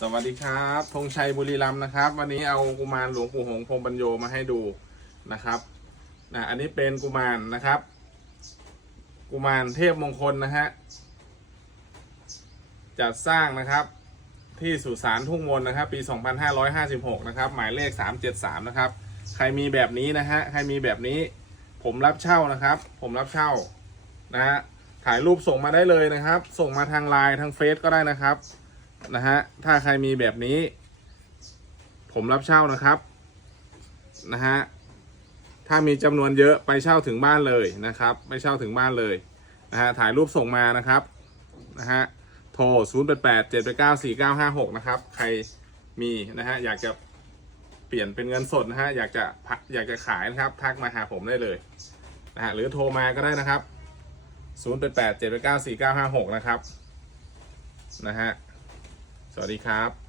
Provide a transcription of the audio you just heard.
สวัสดีครับธงชัยบุรีรัมย์นะครับ วันนี้เอากุมารหลวงปู่หงส์พรหมปัญโยมาให้ดูนะครับนะอันนี้เป็นกุมารนะครับ กุมารเทพมงคลนะฮะจัดสร้างนะครับที่สุสานทุ่งมนนะครับ ปี 2556 นะครับ หมายเลข 373 นะครับ ใครมีแบบนี้นะฮะใครมีแบบนี้ ผมรับเช่านะครับ ผมรับเช่านะฮะถ่ายรูปส่งมาได้เลยนะครับ ส่งมาทางไลน์ทางเฟซก็ได้นะครับ นะฮะ ถ้าใครมีแบบนี้ ผมรับเช่านะครับ นะฮะ ถ้ามีจำนวนเยอะไปเช่าถึงบ้านเลยนะครับ ไปเช่าถึงบ้านเลยนะฮะ ถ่ายรูปส่งมานะครับ นะฮะ โทร 0 8 8 7 9 4 9 5 6 นะครับ ใครมีนะฮะ อยากจะเปลี่ยนเป็นเงินสดนะฮะ อยากจะอยากจะขายนะครับ ทักมาหาผมได้เลยนะฮะ หรือโทรมาก็ได้นะครับ 0 8 8 7 9 4 9 5 6 นะครับ นะฮะ สวัสดีครับ